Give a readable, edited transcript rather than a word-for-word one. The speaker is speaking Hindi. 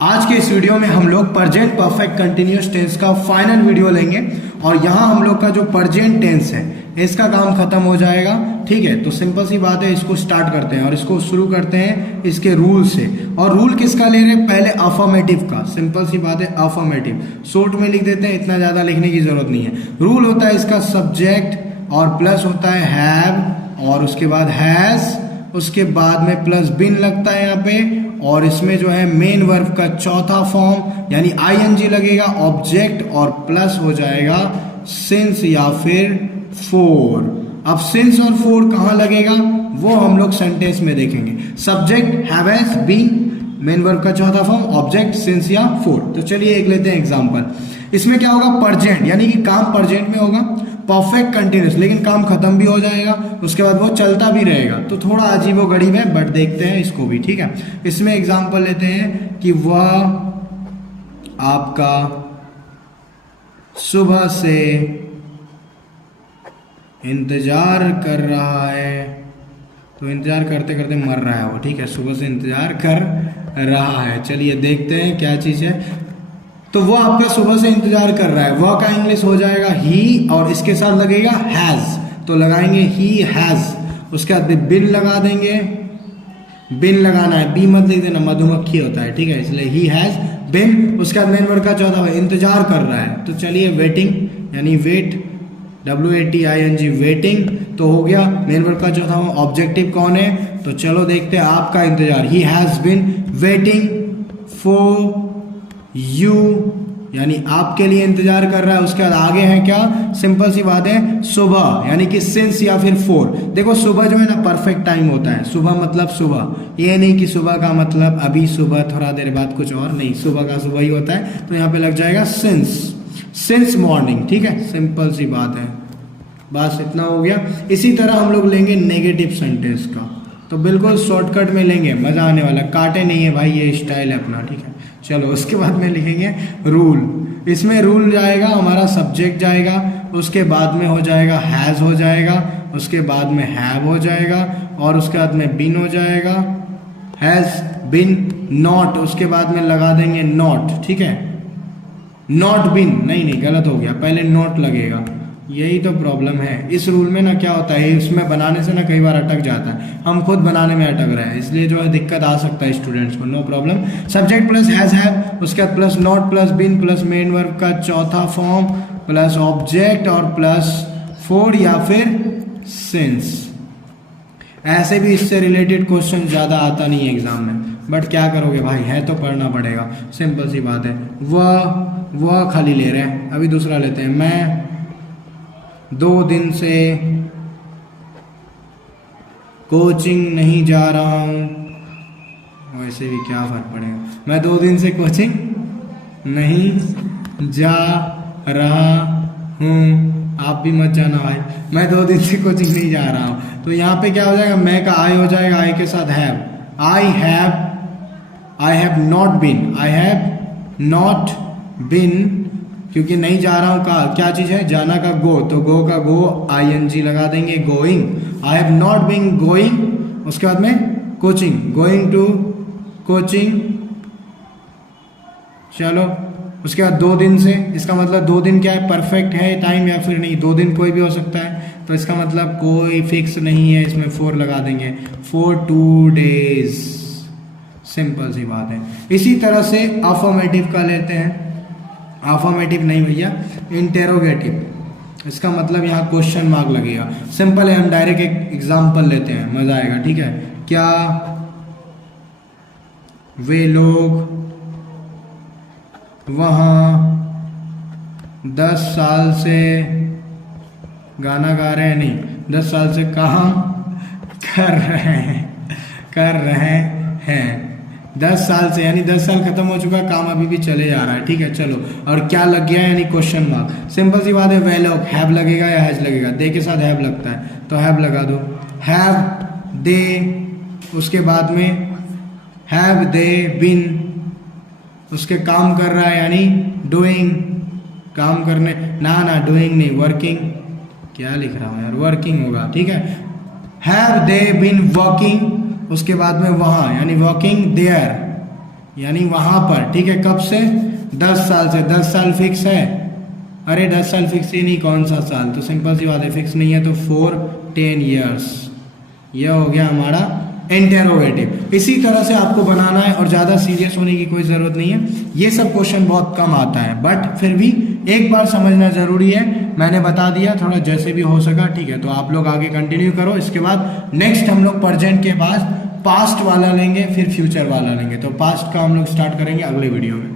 आज के इस वीडियो में हम लोग प्रेजेंट परफेक्ट कंटिन्यूअस टेंस का फाइनल वीडियो लेंगे और यहाँ हम लोग का जो प्रेजेंट टेंस है इसका काम खत्म हो जाएगा। ठीक है, तो सिंपल सी बात है, इसको स्टार्ट करते हैं और इसको शुरू करते हैं इसके रूल से। और रूल किसका ले रहे हैं? पहले अफर्मेटिव का। सिंपल सी बात है, अफर्मेटिव शॉर्ट में लिख देते हैं, इतना ज़्यादा लिखने की जरूरत नहीं है। रूल होता है इसका सब्जेक्ट और प्लस होता है हैव और उसके बाद हैज़, उसके बाद में प्लस बिन लगता है यहाँ पे, और इसमें जो है मेन वर्ब का चौथा फॉर्म यानी आईएनजी लगेगा, ऑब्जेक्ट और प्लस हो जाएगा सिंस या फिर फोर। अब सिंस और फोर कहाँ लगेगा वो हम लोग सेंटेंस में देखेंगे। Subject have has been, main verb का चौथा फॉर्म, ऑब्जेक्ट सिंस या फोर। तो चलिए एक लेते हैं एग्जांपल। इसमें क्या होगा? प्रेजेंट यानी कि काम प्रेजेंट में होगा, परफेक्ट कंटिन्यूस, लेकिन काम खत्म भी हो जाएगा, उसके बाद वो चलता भी रहेगा। तो थोड़ा अजीबो गरीब है बट देखते हैं इसको भी। ठीक है, इसमें एग्जांपल लेते हैं कि वह आपका सुबह से इंतजार कर रहा है। तो इंतजार करते करते मर रहा है वो। ठीक है, सुबह से इंतजार कर रहा है। चलिए देखते हैं क्या चीज़ है। तो वो आपका सुबह से इंतजार कर रहा है, वह का इंग्लिश हो जाएगा ही और इसके साथ लगेगा हैज़, तो लगाएंगे ही हैज़। उसके बाद बिन लगा देंगे, बिन लगाना है, बी मत लिख देना, मधुमक्खी होता है। ठीक है, इसलिए ही हैज़ बिन। उसके बाद मेन वर्ब का चौथा इंतजार कर रहा है, तो चलिए वेटिंग यानी वेट, WATING वेटिंग। तो हो गया मेन वर्ब का चौथा। ऑब्जेक्टिव कौन है? तो चलो देखते हैं आपका इंतजार। He has been waiting for you यानी आपके लिए इंतजार कर रहा है। उसके बाद आगे है क्या? सिंपल सी बात है, सुबह यानी कि सिंस या फिर फोर। देखो सुबह जो है ना परफेक्ट टाइम होता है। सुबह मतलब सुबह, ये नहीं कि सुबह का मतलब अभी सुबह थोड़ा देर बाद कुछ और नहीं, सुबह का सुबह ही होता है। तो यहाँ पे लग जाएगा सिंस मॉर्निंग। ठीक है, सिंपल सी बात है, बस इतना हो गया। इसी तरह हम लोग लेंगे नेगेटिव सेंटेंस का, तो बिल्कुल शॉर्टकट में लेंगे, मजा आने वाला, काटे नहीं है भाई, ये स्टाइल है अपना। ठीक है, चलो उसके बाद में लिखेंगे रूल। इसमें रूल जाएगा हमारा, सब्जेक्ट जाएगा, उसके बाद में हो जाएगा हैज़ हो जाएगा, उसके बाद में हैव हो जाएगा और उसके बाद में बिन हो जाएगा, हैज़ बिन नॉट, उसके बाद में लगा देंगे नॉट। ठीक है, नॉट बिन, नहीं गलत हो गया, पहले नॉट लगेगा। यही तो प्रॉब्लम है इस रूल में ना। क्या होता है इसमें बनाने से ना कई बार अटक जाता है, हम खुद बनाने में अटक रहे हैं, इसलिए जो है दिक्कत आ सकता है स्टूडेंट्स को। No problem, subject plus has have, उसके बाद plus not plus been plus main verb का चौथा फॉर्म प्लस ऑब्जेक्ट और प्लस फोर या फिर सिंस। ऐसे भी इससे रिलेटेड क्वेश्चन ज़्यादा आता नहीं है एग्जाम में, बट क्या करोगे भाई, है तो पढ़ना पड़ेगा। सिंपल सी बात है। वह खाली ले रहे हैं, अभी दूसरा लेते हैं। मैं 2 दिन से कोचिंग नहीं जा रहा हूँ। वैसे भी क्या फर्क पड़ेगा, मैं 2 दिन से कोचिंग नहीं जा रहा हूँ। आप भी मत जाना भाई, मैं 2 दिन से कोचिंग नहीं जा रहा हूँ। तो यहाँ पे क्या हो जाएगा? मैं का आई हो जाएगा, आई के साथ have. I have not been, क्योंकि नहीं जा रहा हूँ का क्या चीज़ है? जाना का गो, तो गो का गो ING लगा देंगे, going. I have not been going, उसके बाद में कोचिंग, गोइंग टू कोचिंग। चलो उसके बाद 2 दिन से, इसका मतलब 2 दिन क्या है? परफेक्ट है टाइम या फिर नहीं? 2 दिन कोई भी हो सकता है, तो इसका मतलब कोई फिक्स नहीं है, इसमें 4 लगा देंगे, फॉर 2 days। सिंपल सी बात है। इसी तरह से अफर्मेटिव का लेते हैं। अफर्मेटिव नहीं भैया, इंटेरोगेटिव। इसका मतलब यहाँ क्वेश्चन मार्क लगेगा। सिंपल है, हम डायरेक्ट एक एग्जांपल लेते हैं, मजा आएगा। ठीक है, क्या वे लोग वहाँ 10 साल से गाना गा रहे हैं? नहीं, 10 साल से काम कर रहे हैं। 10 साल से यानी 10 साल खत्म हो चुका, काम अभी भी चले जा रहा है। ठीक है, चलो, और क्या लग गया यानी क्वेश्चन मार्क। सिंपल सी बात है, वे लोग हैव लगेगा या हैज लगेगा? दे के साथ हैव लगता है, तो हैव लगा दो। हैव दे, उसके बाद में हैव दे बिन, उसके काम कर रहा है यानी डूइंग, काम करने, ना डूइंग नहीं, वर्किंग। क्या लिख रहा हूँ यार, वर्किंग होगा। ठीक है, हैव दे बिन वर्किंग, उसके बाद में वहाँ यानी वॉकिंग देयर, यानी वहां पर, ठीक है। कब से? 10 साल से। 10 साल फिक्स है? अरे 10 साल फिक्स ही नहीं, कौन सा साल, तो सिंपल सी बात है, फिक्स नहीं है तो 4 10 ईयर्स। यह हो गया हमारा इंटेरोगेटिव। इसी तरह से आपको बनाना है और ज़्यादा सीरियस होने की कोई ज़रूरत नहीं है। ये सब क्वेश्चन बहुत कम आता है, बट फिर भी एक बार समझना ज़रूरी है। मैंने बता दिया थोड़ा जैसे भी हो सका, ठीक है। तो आप लोग आगे कंटिन्यू करो। इसके बाद नेक्स्ट हम लोग प्रेजेंट के बाद पास्ट वाला लेंगे, फिर फ्यूचर वाला लेंगे। तो पास्ट का हम लोग स्टार्ट करेंगे अगले वीडियो में।